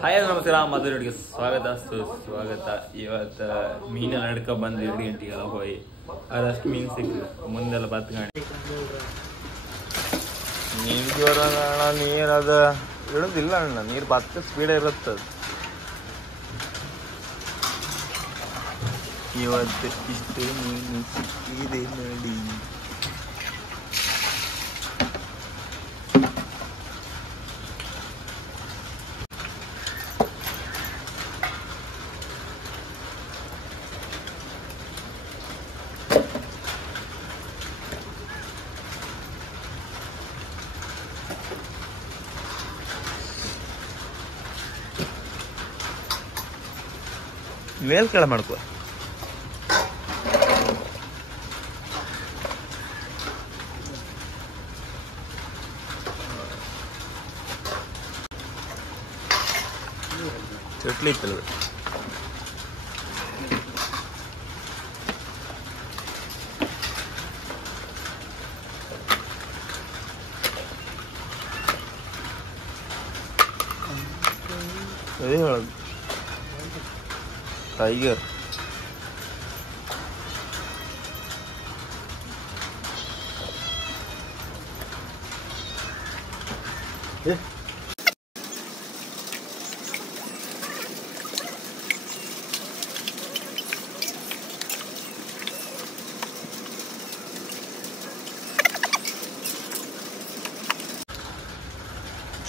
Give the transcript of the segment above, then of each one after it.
Hi ನಮಸ್ಕಾರ ಮಧುರಡಿಗೆ ಸ್ವಾಗತ ಸುಸ್ವಾಗತ. ಇವತ್ತು ಮೀನೆಲ್ಲ ನಡ್ಕ ಬಂದು 2 ಗಂಟೆಗೆಲ್ಲ ಹೋಗಿ ಅದಷ್ಟು ಮೀನು ಸಿಕ್ಕಿದೆ. ಮುಂದೆಲ್ಲ 10 ಗಂಟೆ ನೀರು ಜ್ವರ ಅಣ್ಣ. ನೀರು ಅದು ಇಡೋದಿಲ್ಲ ಅಣ್ಣ. ನೀರು ಬತ್ತ ಸ್ಪೀಡ್ ಇರುತ್ತದು. ಇವತ್ತು ಇಷ್ಟು ಮೀನು ಸಿಕ್ಕಿದೆ ನೋಡಿ. ಮೇಲ್ ಕೆಳ ಮಾಡ್ಕೋ. ಚಟ್ಲಿ ಇತ್ತಲ್ಲ ಅದೇ ಹೇಳೋದು. ಟೈಗರ್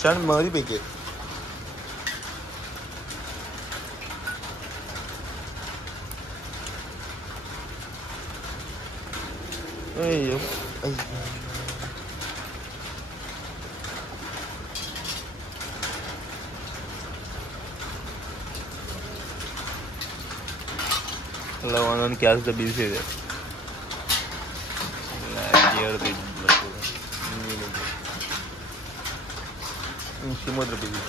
ಸಣ್ಣ ಮರಿ ಬೇಕೆ. ಅಯ್ಯೋ ಅಲ್ಲ, ಒಂದೊಂದು ಕೆಲಸದ ಬಿಸಿ ಇದೆ. ಸಮುದ್ರ ಬಿಸಿ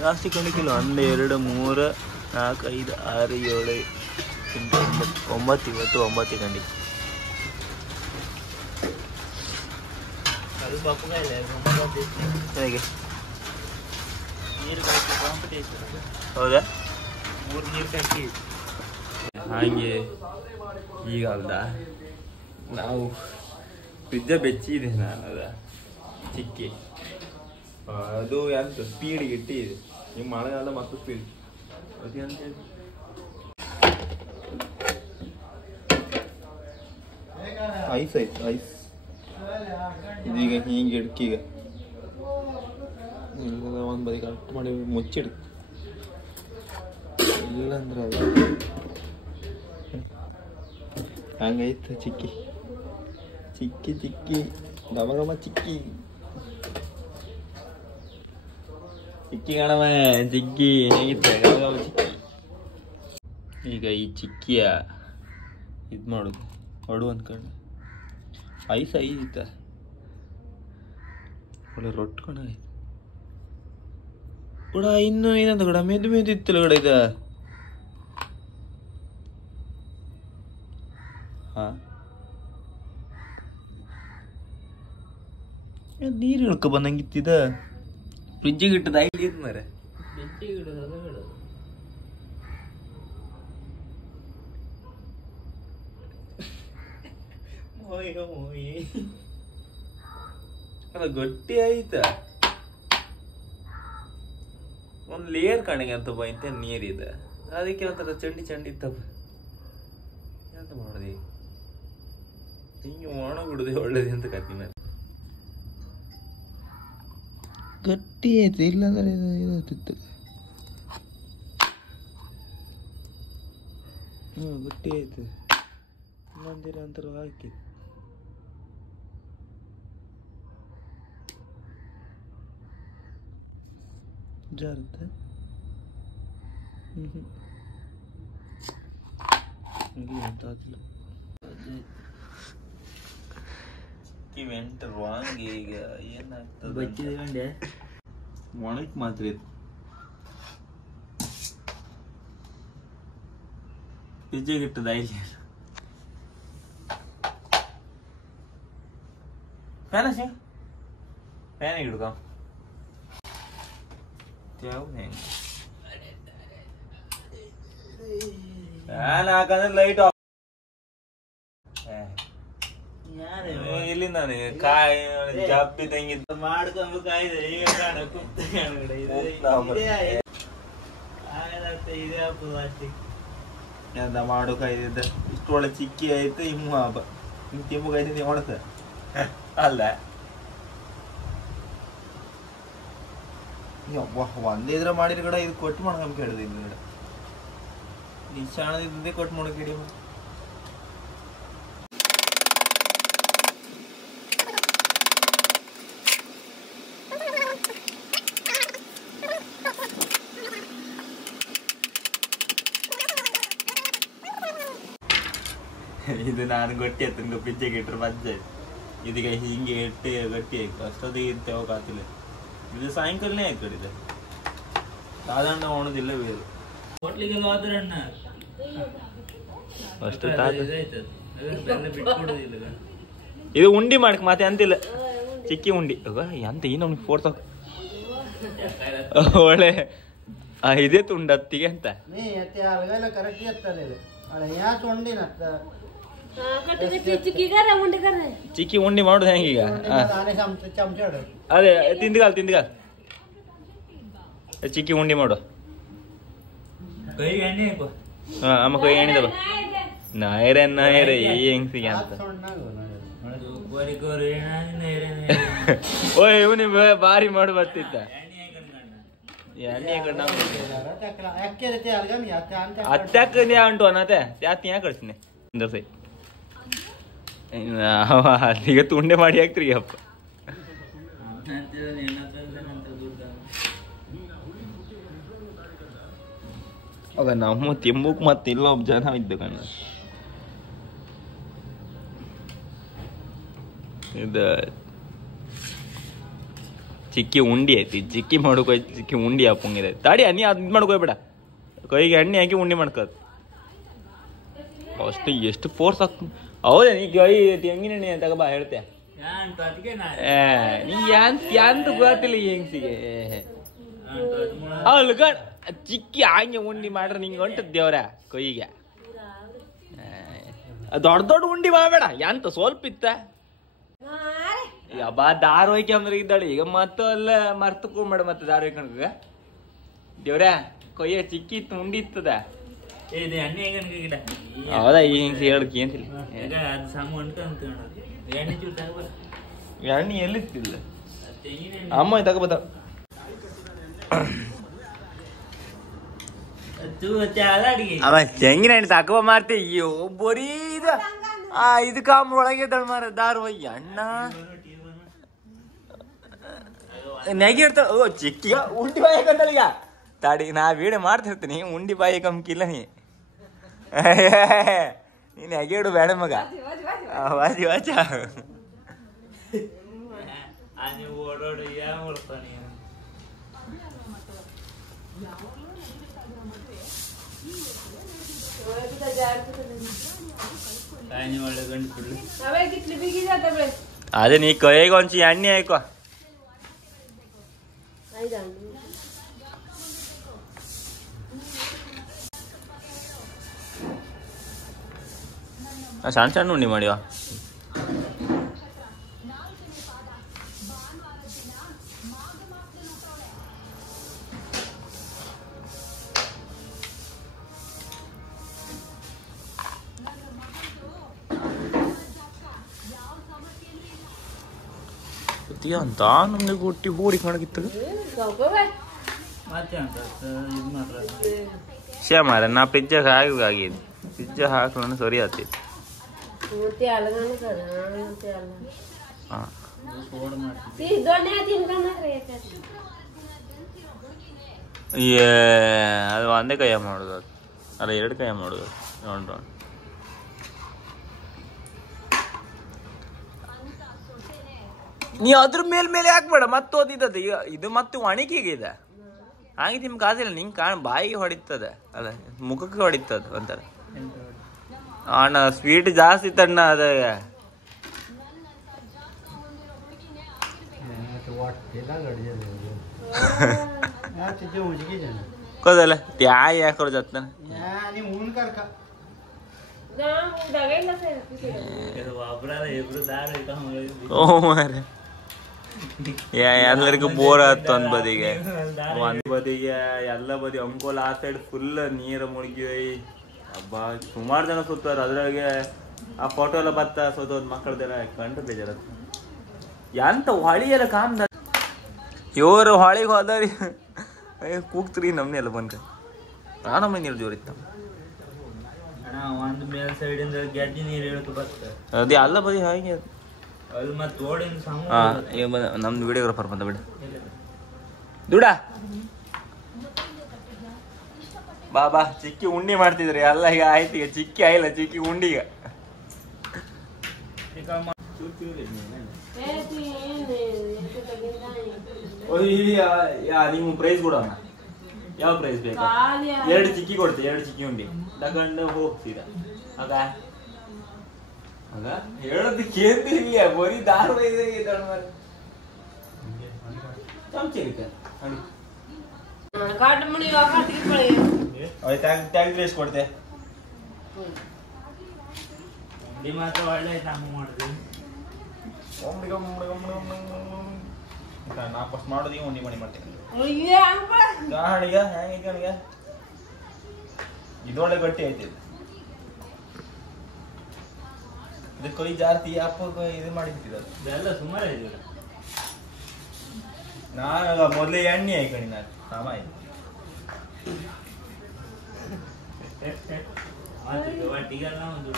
ಜಾಸ್ತಿ ಕಂಡಿಕ್ಕಿಲ್ಲ. 1 2 3 4 5 6 7 8 9 ಇವತ್ತು 9 ಕಂಡಿಕ್ಕೆ. ಹೇಗೆ ಹೌದಾ? 3 ನೀರು ಕಟ್ಟಿ ಹಾಗೆ ಈಗ ಅಲ್ದ ನಾವು ಫ್ರಿಜ್ಜ ಬೆಚ್ಚಿದೆ. ನಾನು ಅದ ಚಿಕ್ಕಿ ಅದು ಎಂತ ಸ್ಪೀಡ್ಗೆ ಇಟ್ಟಿದೆ. ನಿಮ್ಮ ಮಳೆಗಾಲ ಮತ್ತು ಸ್ಪೀಡ್ ಅದು ಎಂತ ಐಸ್ ಆಯ್ತು. ಐಸ್ ಇದೀಗ ಹೀಗೆ ಇಡ್ಕೀಗ ಒಂದು ಬದಿ ಕಟ್ ಮಾಡಿ ಮುಚ್ಚಿಡು. ಇಲ್ಲಂದ್ರೆ ಅದು ಹಂಗೈತೆ. ಚಿಕ್ಕಿ ಚಿಕ್ಕಿ ಚಿಕ್ಕಿ ಗಮ ಚಿಕ್ಕಿ ಚಿಕ್ಕಿ ಕಾಣವ. ಚಿಕ್ಕಿ ಹೇಗಿತ್ತು ಗಮ ಚಿಕ್ಕಿ. ಈಗ ಈ ಚಿಕ್ಕಿಯ ಇದು ಮಾಡೋದು ಹೊಡು ಅಂದ್ಕೊಂಡು ಐಸ್ ಐತ ಒಳ್ಳೆ ರೊಟ್ಟು ಕಣ ಆಯ್ತು ಕೂಡ. ಇನ್ನೂ ಏನಂತ ಕೂಡ ಮೆದು ಮೆದು ಇತ್ತಲ್ಲ ಕೂಡ ಇದ. ಹಾಂ ನೀರು ಇಳ್ಕೊ ಬಂದಂಗಿತ್ತಿದ. ಫ್ರಿಜ್ಜಿಗೆ ಇಟ್ಟದ ಐದು ಇದ್ ಮರೆ ಫ್ರಿಜ್ಜಿಗೆ ಇಡೋದು ಅದು ಹೇಳೋದು. ಅಲ್ಲ ಗಟ್ಟಿ ಆಯ್ತ. ಒಂದು ಲೇಯರ್ ಕಣಿಗೆ ಅಂತ ಬೈತೆ ನೀರಿದೆ. ಅದಕ್ಕೆ ಒಂಥರ ಚಂಡಿ ಚಂಡಿ ಇತ್ತಪ್ಪ. ಎಂತ ಮಾಡೋದು ಹಿಂಗೆ ಒಣ ಬಿಡುದೆ ಒಳ್ಳೇದು ಅಂತ ಕತ್ತಿ ಮೇಲೆ. ಗಟ್ಟಿ ಆಯ್ತು. ಇಲ್ಲಾಂದ್ರೆ ಇದಾಗ್ತಿತ್ತು. ಗಟ್ಟಿ ಆಯ್ತು. ಇನ್ನೊಂದಿರ ಅಂತರ ಹಾಕಿ ಜಾರುತ್ತೆ. ಗೊತ್ತಾಗ್ತಿಲ್ಲ. Went wrong. ಈಗ ಏನಾಗ್ತದೆ ಬಚ್ಚಿದೆ ಒಣಕ್ ಮಾತ್ರ ಇದು. ಫ್ರಿಜ್ಜಿಗೆ ಇಟ್ಟದ ಇಲ್ಲಿ ಫ್ಯಾನ್ ಫ್ಯಾನ್ ಹಿಡ್ಕ ಫ್ಯಾನ್ ಹಾಕಂದ್ರೆ ಲೈಟ್ ಆಫ್ ಇಲ್ಲಿಂದ ಕಾಯಿ ಜಪ್ಪಿ ತಂಗಿದ್ದು ಮಾಡ್ಕೊಂಡು ಕಾಯ್ದೆ ಈಗ ಕಾಣ ಕುಪ್ತ ಇದೇ ಆಗ್ತದೆ ಅಷ್ಟೇ ಎಂತ ಮಾಡು ಕಾಯ್ದಿದ್ದ ಇಷ್ಟು ಒಳ್ಳೆ ಚಿಕ್ಕಿ ಆಯ್ತು ಇಮ್ಮು ಹಬ್ಬ ತಿಮ್ಮು ಕಾಯ್ದು ಒಣಸ ಅಲ್ಲ ಒಂದೇ ಇದ್ರ ಮಾಡಿದ್ರೆ ಕೂಡ ಇದು ಕೊಟ್ಟು ಮಾಡ್ಕೊಂಡ್ ಕೇಳಿದ ಇದ್ರ ನಿಶಾಣದಿದ್ದೇ ಕೊಟ್ಟು ಮಾಡೋ ಕೇಳಿ ಇದು ನಾನು ಗಟ್ಟಿ ಆಯ್ತು ಪಿಜ್ಜೆಗೆ ಇಟ್ಟರೆ ಮಜ್ಜೆ ಇದೀಗ ಹಿಂಗೆ ಇಟ್ಟು ಗಟ್ಟಿ ಆಯ್ತು ಅಷ್ಟೊತ್ತಿಗೆ ಇತ್ತು ಹೋಗಾತಿಲ್ಲ ಇದು ಸಾಯಂಕಾಲನೇ ಆಯ್ತು ಕಡಿದೆ ಸಾಧಾರಣ ಒಣದಿಲ್ಲ ಬೇರೆ ಹೋಟ್ಲಿಗೆ ಹೋದ್ರೆ ಅಣ್ಣ ಅಷ್ಟು ಇದು ಉಂಡಿ ಮಾಡಕ್ ಮತ್ತೆ ಅಂತಿಲ್ಲ ಚಿಕ್ಕಿ ಉಂಡಿ ಎಂತ ಈ ನಮ್ಗೆ ಫೋರ್ಸ್ ಒಳ್ಳೆ ಇದೇ ತುಂಡು ಹತ್ತಿಗೆ ಅಂತ ಚಿಕ್ಕಿ ಉಂಡಿ ಮಾಡುದು ಹೆಂಗೀಗ ಅದೇ ತಿಂದ್ಗಾಲ್ ಚಿಕ್ಕಿ ಉಂಡಿ ಮಾಡು ಕೈಗೆ ಎಣ್ಣೆ ಹಾಕೋ ಅಮ್ಮ ಕೈ ಎಣಿದವ ನಾಯರೆ ಈ ಹೆಂಗ್ಸಿಗೆ ಅಂತ ಓಯ್ ಇವನಿ ಬಾರಿ ಮಾಡು ಬರ್ತಿತ್ತ ಅತ್ಯಾಕ ಉಂಟು ಅನ್ನತೆ ತ್ಯಾತ್ ಯಾ ಕಳ್ಸಿನಿ ಸೈ ಈಗ ತುಂಡೆ ಮಾಡಿ ಹಾಕ್ತಿರಿ ಅಪ್ಪ ಆಗ ನಮ್ಮ ತಿಂಬುಕ್ ಮತ್ತೆ ಇಲ್ಲೊಬ್ಬ ಜನ ಇದ್ದು ಕಣ್ಣ ಇದು ಚಿಕ್ಕಿ ಉಂಡಿ ಐತಿ ಚಿಕ್ಕಿ ಮಾಡೋಕೆ ಚಿಕ್ಕಿ ಉಂಡಿ ಹಾಕೊಂಗಿದೆ ತಾಡಿ ನೀ ಅದ್ ಮಾಡ್ಕೋಬೇಡ ಕೈಗೆ ಎಣ್ಣೆ ಹಾಕಿ ಉಂಡಿ ಮಾಡ್ಕೋದು ಅಷ್ಟು ಎಷ್ಟು ಫೋರ್ಸ್ ಹಾಕ್ ಹೌದಾ ನೀ ಕೈ ತೆಂಗಿನ ಎಣ್ಣೆ ತಗೋಬಾ ಹೇಳ್ತೆ ನೀ ಯಾಂತ ಗೊತ್ತಿಲ್ಲ ಈ ಹೆಂಗ್ಸಿಗೆ ಅಲ್ಲ ಕಣ್ ಚಿಕ್ಕಿ ಹಂಗೆ ಉಂಡಿ ಮಾಡ್ರೆ ನಿಂಗೆ ಹೊಂಟದ್ ದೇವ್ರ ಕೈಗೆ ದೊಡ್ಡ ಉಂಡಿ ಮಾಡಬೇಡ ಎಂತ ಸ್ವಲ್ಪ ಇತ್ತ ಯಬ್ಬ ದಾರ ಹೋಯ್ಕಂದ್ರೆ ಇದ್ದಾಳೆ ಈಗ ಮತ್ತ ಅಲ್ಲ ಮರ್ತಕೊಂಬೇಡ ಮತ್ತೆ ದಾರ ಹೋಯ್ಕಣಗ ದೇವ್ರ ಕೊಯ್ಯ ಚಿಕ್ಕಿ ಇತ್ತು ಉಂಡಿ ಇತ್ತದ ಹೌದಾ ಈ ಹಿಂಗ್ ಹೇಳಕ್ ಏನಿಲ್ಲ ಎಣ್ಣೆ ಎಲ್ಲಿತ್ತಿಲ್ಲ ಅಮ್ಮ ತಗೋಬತ್ತ ಅವ ತೆಂಗಿನ ಎಣ್ಣೆ ತಕೋ ಮಾರ್ತಿ ಅಯ್ಯೋ ಬರೀ ಇದು ಕಾಮ್ ಒಳಗೆ ದಳ ಮಾರ ದಾರು ಅಣ್ಣ ನೆಗೆ ಇರ್ತಾವ ಓ ಚಿಕ್ಕಿಗ ಉಂಡಿ ಬಾಯಕಂತಲ್ಲ ಈಗ ತಾಡಿ ನಾ ವೀಡಿಯೋ ಮಾಡ್ತಿರ್ತೀನಿ ಉಂಡಿ ಬಾಯಕಂಕಿಲ್ಲ ನೀನ್ ನೆಗೆ ಇಡು ಬೇಡ ಮಗ ವಾಜಿ ವಾಚ ಅದೇ ನೀ ಕೈಗೆ ಒಂಚಿ ಎಣ್ಣೆ ಹಾಕೋ ಸಣ್ಣ ಸಣ್ಣ ಉಂಡಿ ಮಾಡಿವ ಅಂತ ನಮ್ಗೆ ಗುಟ್ಟಿ ಹೂಡಿ ಕಾಣಕಿತ್ತು ಶೇ ಮಾರ ನಾ ಪಿಜ್ಜಾ ಆಗಿದ್ದು ಪಿಜ್ಜಾ ಹಾಕೋಣ ಸರಿ ಆತಿತ್ತು ಅದು ಒಂದೇ ಕೈಯ ಮಾಡೋದು ಅದು ಅಲ್ಲ ಎರಡು ಕೈಯ ಮಾಡೋದು ರೌಂಡ್ ರೌಂಡ್ ನೀ ಅದ್ರ ಮೇಲೆ ಹಾಕ್ಬೇಡ ಮತ್ತೆ ಓದಿದ್ದದ ಈಗ ಇದು ಮತ್ತೆ ಒಣಗಿಗೆ ಇದೆ ಹಾಗೆ ನಿಮ್ಗೆ ಕಾದಿಲ್ಲ ನಿಂಗೆ ಬಾಯಿಗೆ ಹೊಡಿತದ ಅಲ್ಲ ಮುಖಕ್ಕೆ ಹೊಡಿತದ ಒಂಥರ ಅಣ್ಣ ಸ್ವೀಟ್ ಜಾಸ್ತಿ ತಣ್ಣ ಅದ कळलं त्या या करू जात ना ಎಲ್ಲರಿಗೂ ಬೋರ್ ಆಯ್ತು ಒಂದ್ ಬದಿಗೆ ಎಲ್ಲ ಬದಿ ಅಂಕೋಲ ಆ ಸೈಡ್ ಫುಲ್ ನೀರು ಮುಳುಗಿ ಹಬ್ಬ ಸುಮಾರು ಜನ ಸುತ್ತಾರ. ಅದ್ರಾಗೆ ಆ ಫೋಟೋ ಎಲ್ಲ ಬತ್ತ ಸೋತೋದ್ ಮಕ್ಕಳದೆಲ್ಲ ಕಂಡು ಬೇಜಾರ. ಎಂತ ಹೊಳಿ ಎಲ್ಲ ಕಾಮ್ದ ಇವರು ಹೊಳಿಗೆ ಹೋದವ್ರಿ ಕೂಗ್ತ್ರಿ ನಮ್ನೆ ಎಲ್ಲ ಬಂದ ಪ್ರಾಣಮ್ಮ ನೀರು ಜೋರಿತ್ತ. ಒಂದ್ ಮೇಲ್ ಸೈಡ್ ಇಂದ ಗೆಡ್ಡಿ ನೀರು ಇಳಕ ಬರ್ತದೆ ಅದೇ ಅಲ್ಲ ಬದಿ ಹಾಗೆ ಅಲ್ಲಿ ಮತ್ತೆ ರೋಡಿನ ನಮ್ದು ವಿಡಿಯೋಗ್ರಾಫರ್ ಬಂದ ಬಿಡ ದುಡ ಬಾಬಾ ಚಿಕ್ಕಿ ಉಂಡಿ ಮಾಡ್ತಿದ್ರಿ ಎಲ್ಲ ಈಗ ಆಯ್ತು. ಈಗ ಚಿಕ್ಕಿ ಆಯ್ಲ ಚಿಕ್ಕಿ ಉಂಡಿಗ ನೀವು ಪ್ರೈಸ್ ಕೊಡೋಣ. ಯಾವ ಪ್ರೈಸ್ ಬೇಕು? 2 ಚಿಕ್ಕಿ ಕೊಡ್ತೀವಿ, 2 ಚಿಕ್ಕಿ ಉಂಡಿ ತಗೊಂಡು ಹೋಗ್ತೀರ. ಆಗ ಆಗ ಹೇಳೋದು ಕೇಳ್ತಿರ್ಲಿಲ್ಲ, ಬರೀ ದಾರ ಟ್ಯಾಕ್ಸ್ ಕೊಡ್ತೆ ಮಾತ್ರ ಒಳ್ಳೆ ಸಾಮು ಮಾಡಿದ್ವಿ. ನಾ ಫಸ್ಟ್ ಮಾಡೋದೀಗ ಉಂಡಿ ಮಣಿ ಮಾಡ್ತೀನಿ. ಗಾಣಿಗ ಹೆಂಗ ಕಣಿಗ ಇದೊಳ್ಳೆ ಗಟ್ಟಿ ಐತಿ. ಇದು ಕೈ ಜಾಸ್ತಿ ಅಪ್ಪ ಇದು ಮಾಡಿಬಿಟ್ಟಿದ ಎಲ್ಲ ಸುಮಾರು ಇದೆಯಲ್ಲ. ನಾನು ಮೊದಲೇ ಎಣ್ಣೆ ಹಾಕಣಿ ನಾನು ಸಾಮ ಆಯ್ತು. ಒಟ್ಟಿಗೆಲ್ಲ ಒಂದು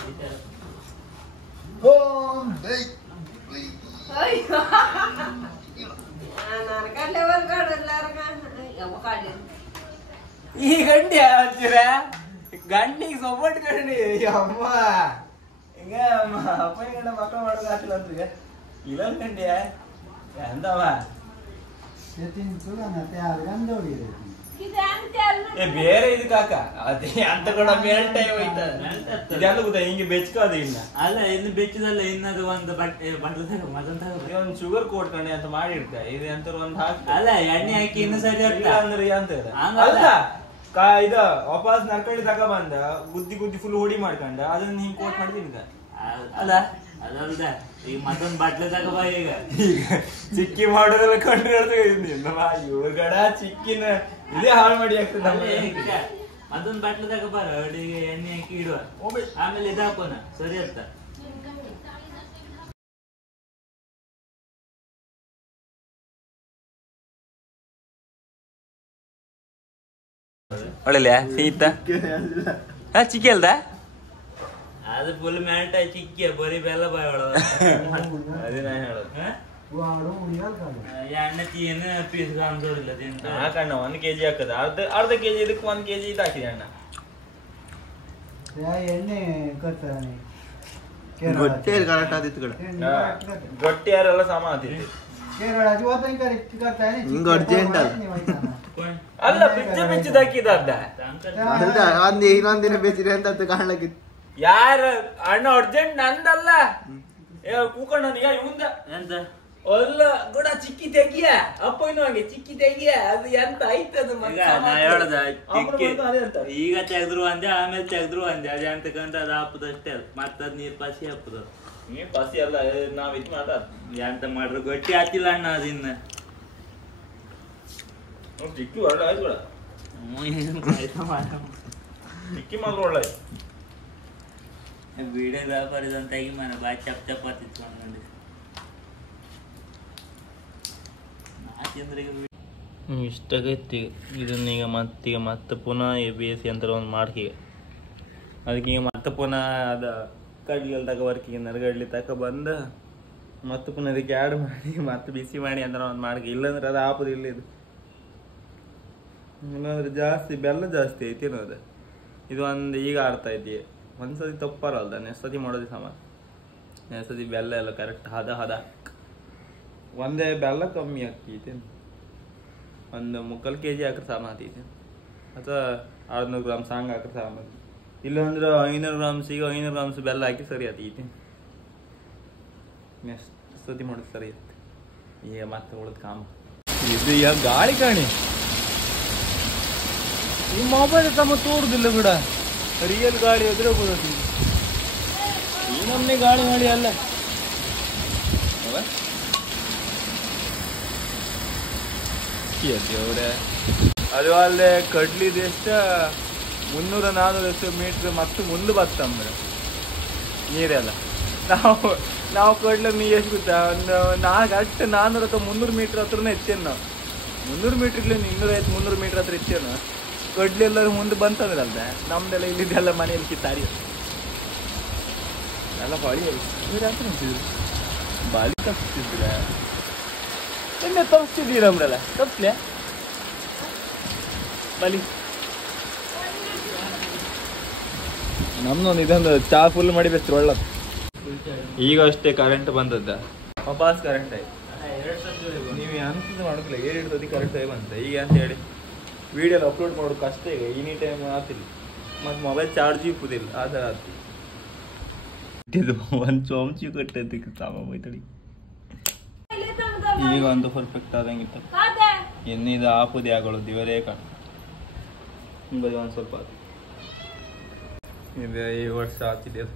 ಈ ಗಂಡಿ ಹಚ್ಚಿರ ಗಂಡಿಗೆ ಸೊಪ್ಪಟ್ಟು ಗಂಡಿ ಅಮ್ಮ ಹಿಂಗ ಅಪ್ಪನ ಗಂಡ ಮಕ್ಕಳು ಮಾಡೋದು ಹಾಕಿಲ್ಲ ಅಂತ ಇಲ್ಲೊಂದು ಗಂಡಿ ಎಂದವ ಬೇರೆ ಇದಕ್ಕೆ ಹಾಕ ಅದೇ ಅಂತ ಕೂಡ ಮೇಲ್ ಟೈಮ್ ಹೋಯ್ತ ಇದೆಲ್ಲ ಗೊತ್ತಾ ಹಿಂಗೆ ಬೆಚ್ಕೋದು ಇನ್ನ ಅಲ್ಲ ಇನ್ನು ಬೆಚ್ಚದಲ್ಲ ಇನ್ನದು ಒಂದು ಬಟ್ಟೆ ಒಂದು ಶುಗರ್ ಕೋಟ್ಕೊಂಡೆ ಅಂತ ಮಾಡಿರ್ತ ಇದು ಅಂತ ಒಂದು ಹಾಕಿ ಅಲ್ಲ ಎಣ್ಣೆ ಹಾಕಿ ಇನ್ನು ಸರಿ ಅಂದ್ರೆ ಅಂತ ಅಲ್ಲ ಇದು ವಾಪಸ್ ನರ್ಕಳಿ ತಗೊಬಂದ ಗುದ್ದಿ ಫುಲ್ ಹೊಡಿ ಮಾಡ್ಕೊಂಡ ಅದನ್ನ ಹಿಂಗ್ ಕೋಟ್ ಮಾಡ್ತೀನಿ ಅಲ್ಲ ಅದಲ್ದ ಈಗ ಮತ್ತೊಂದ್ ಬಾಟ್ಲೆ ತಗೋಬಾ. ಈಗ ಚಿಕ್ಕಿ ಮಾಡೋದೆಲ್ಲ ಕಂಡ್ರೆ ಇವ್ರಗಡ ಚಿಕ್ಕಿನ ಇದೇ ಹಾಳು ಮಾಡಿ ಆಗ್ತದೆ. ಮತ್ತೊಂದ್ ಬಾಟ್ಲೆ ತಗೋಬಾರ ಅಡಿಗೆ ಎಣ್ಣೆ ಹಾಕಿ ಇಡುವ, ಆಮೇಲೆ ಇದಾಕೋನ ಸರಿ ಅಂತ. ಒಳ್ಳೆ ಸೀತ ಚಿಕ್ಕಿ ಅಲ್ದ ಅದು ಫುಲ್ ಮ್ಯಾಲ್ಟ ಚಿಕ್ಕಿ ಬರೀ ಬೆಲ್ಲ ಬಾಯ್ ಒಳ ಅದೇ ನಾ ಹೇಳೋದು. ಎಣ್ಣೆ ಏನು ಪೀಸ್ ಅನ್ಸೋದಿಲ್ಲ ಹಾಕಣ್ಣ 1 kg ಹಾಕದ ಅರ್ಧ kg ಇದಕ್ಕೆ 1 kg ಇದು ಹಾಕಿದೆ ಅಣ್ಣ. ಗಟ್ಟಿ ಯಾರೆಲ್ಲ ಸಮ ಆತಿತ್ತು ಅಲ್ಲ ಬಿಚ್ಚ ಬಿಚ್ಚದ ಹಾಕಿದ ಇನ್ನೊಂದಿನ ಬೇಚಿರಿ ಅಂತ ಕಾಣ್ಲಕ್ಕಿತ್ತು. ಯಾರ ಅಣ್ಣ ಅರ್ಜೆಂಟ್ ನಂದಲ್ಲ ಕೂಕಣ್ಣ ಇವಂದ ಎಂತ ಅಲ್ಲ ಗುಡ ಚಿಕ್ಕಿ ತೆಗಿಯ ಅಪ್ಪ ಇನ್ನು ಹಾಗೆ ಚಿಕ್ಕಿ ತೆಗಿಯ ಅದು ಎಂತ ಆಯ್ತದ ಹೇಳದ ಈಗ ತೆಗ್ದ್ರು ಅಂದೆ ಆಮೇಲೆ ತೆಗ್ದ್ರು ಅಂದೆ ಅದೇ ಅಂತಕ್ಕಂತ ಅದ ಹಾಪದಷ್ಟೇ ಅದು ಮತ್ತದ್ ನೀರ್ ಪಸಿ ಹಾಪದ. ನೀರ್ ಪಸಿ ಅಲ್ಲ ನಾವ್ ಇದ್ ಮಾಡ ಎಂತ ಮಾಡ್ರು ಗಟ್ಟಿ ಹಾಕಿಲ್ಲ ಅಣ್ಣ ಅದಿನ್ನ ಚಿಕ್ಕಿ ಒಳ್ಳೆ ಆಯ್ತು ಕೂಡ ಚಿಕ್ಕಿ ಮಾತ್ರ ಒಳ್ಳೆ ವಿಡಿಯೋ ವ್ಯಾಪಾರದಂತಾಗಿ ಮನೆ ಬಾಯಿ ಚಪ್ ಚಪಾತಿತ್ತು ಅನ್ಕೊಂಡಿದ್ದೆ. ಇಷ್ಟಾಗೈತಿ ಇದನ್ನೀಗ ಮತ್ತೆ ಪುನಃ ABS ಯಂತ್ರ ಒಂದು ಮಾಡ್ಕೀಗ ಅದಕ್ಕೆ ಈಗ ಮತ್ತೆ ಪುನಃ ಅದ ಕಡ್ಲಿ ತಗೋಬರ್ಕಿಗೆ ನರಗಡ್ಲಿ ತಕ ಬಂದು ಮತ್ತೆ ಪುನಃ ಅದಕ್ಕೆ ಆ್ಯಡ್ ಮಾಡಿ ಮತ್ತೆ ಬಿಸಿ ಮಾಡಿ ಅಂದ್ರೆ ಒಂದು ಮಾಡ್ಕಿ. ಇಲ್ಲಾಂದ್ರೆ ಅದು ಆಪದ ಇಲ್ಲ ಇದು. ಇಲ್ಲಾಂದ್ರೆ ಜಾಸ್ತಿ ಬೆಲ್ಲ ಜಾಸ್ತಿ ಐತಿ ಅನ್ನೋದು ಇದು ಒಂದು ಈಗ ಆಡ್ತಾ ಐತಿ. ಒಂದ್ಸತಿ ತಪ್ಪಾರಲ್ದ ನೆಕ್ಸ್ಟ್ ಸತಿ ಮಾಡೋದು ಸಾಮಾನು. ನೆಕ್ಸ್ಟ್ ಸತಿ ಬೆಲ್ಲ ಎಲ್ಲ ಕರೆಕ್ಟ್ ಹದ ಒಂದೇ ಬೆಲ್ಲ ಕಮ್ಮಿ ಆಗ್ತೈತಿ. ಒಂದು 3/4 kg ಹಾಕ್ರೆ ಸಾಮಾತೈತಿ ಅಥವಾ 600 ಗ್ರಾಮ್ಸ್ ಹಂಗೆ ಹಾಕ್ರೆ ಸಾಮಾನು. ಇಲ್ಲಾಂದ್ರೆ 500 ಗ್ರಾಮ್ಸ್ ಈಗ 500 ಗ್ರಾಮ್ಸ್ ಬೆಲ್ಲ ಹಾಕಿ ಸರಿ ಆತೈತಿ. ನೆಕ್ಸ್ಟ್ ಸತಿ ಮಾಡೋದು ಸರಿ ಆಯ್ತು. ಈಗ ಮತ್ತೆ ಉಳಿದ ಕಾಮ ಇದು ಈಗ ಗಾಳಿ ಕಾಣಿ ಈ ಮೊಬೈಲ್ ತಮ್ಮ ತೋರುದಿಲ್ಲ ಕೂಡ ರಿಯಲ್ ಗಾಳಿ ಹೋದ್ರೆ ಬರೋದು ಈ ನಮ್ನೆ ಗಾಳಿ ಅಲ್ಲ ದೇವ್ರೆ ಅದು ಅಲ್ಲೇ ಕಡ್ಲಿದ ಎಷ್ಟ 300-400 ಮೀಟರ್ ಮತ್ತೆ ಮುಂದೆ ಬರ್ತಂದ್ರೆ ನೀರೆಲ್ಲ ನಾವು ಕಡ್ಲ ನೀ ಎಷ್ಟು ಗೊತ್ತಾ ಒಂದು 400 ಅಥವಾ 300 ಮೀಟರ್ ಹತ್ರನೇ ಎತ್ತೇನು ನಾವು 300 ಮೀಟರ್ಲಿ 250-300 ಮೀಟರ್ ಹತ್ರ ಎತ್ತೇನು ಕಡ್ಲಿ ಎಲ್ಲ ಮುಂದೆ ಬಂತಂದ್ರೆ ಅಲ್ದೆ ನಮ್ದೆಲ್ಲ ಇಲ್ಲಿದ್ದೆಲ್ಲ ಮನೆಯಲ್ಲಿ ಕಿತ್ತಾಡಿ ಎಲ್ಲ ಹೊಳಿ ಬಾಳಿ ತಪ್ಪಿಸಿದ್ರ ಎಣ್ಣೆ ತಪ್ಪಿಸಿದ್ದೀವಿ ನಮ್ರೆಲ್ಲ ತಪ್ಪಲೆ ಬಲಿ ನಮ್ದೊಂದು ಇದೊಂದು ಚಾ ಫುಲ್ ಮಾಡಿ ಬೆಸ್ರು ಒಳ್ಳ ಈಗ ಅಷ್ಟೇ ಕರೆಂಟ್ ಬಂದದ್ದ ವಾಪಸ್ ಕರೆಂಟ್ ಆಯ್ತು ನೀವು ಅನ್ಸಿದ್ದು ಮಾಡ್ಕೊಳ್ಳಿ 7 ಸತಿ ಕರೆಂಟ್ ಆಗಿ ಬಂತ ಈಗ ಅಂತ ಹೇಳಿ ವಿಡಿಯೋ ಅಪ್ಲೋಡ್ ಮಾಡೋದು ಕಷ್ಟ ಈಗ ಎನಿ ಟೈಮ್ ಆಗ್ತಿಲ್ಲ ಮತ್ತು ಮೊಬೈಲ್ ಚಾರ್ಜ್ ಇಪ್ಪುದಿಲ್ಲ ಆ ಥರ ಆಗ್ತಿಲ್ಲ ಇದು ಒಂದು ಚೋಂಚಿ ಕಟ್ಟೋದಕ್ಕೆ ಸಾಮ ಹೋಯ್ತಡಿ ಈಗ ಒಂದು ಪರ್ಫೆಕ್ಟ್ ಆದಂಗಿತ್ತು ಎನ್ನಿದು ಆಪುದೇ ಆಗೋದು ಇವರೇ ಕಾಣ ನಿಂಬದು ಒಂದು ಸ್ವಲ್ಪ ಇದು ಈ ವರ್ಷ ಆಗ್ತಿದೆ ಅದು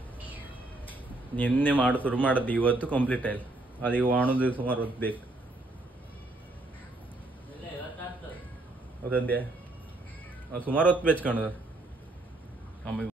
ನಿನ್ನೆ ಶುರು ಮಾಡೋದು ಇವತ್ತು ಕಂಪ್ಲೀಟ್ ಆಯ್ತು ಅದೀಗ ವಾಣದು ಸುಮಾರು ಹೊತ್ತು ಬೇಕು ಅದೊಂದೇ ಸುಮಾರು ಹೊತ್ತು ಬೆಚ್ಕೊಂಡದ ಆಮೇಲೆ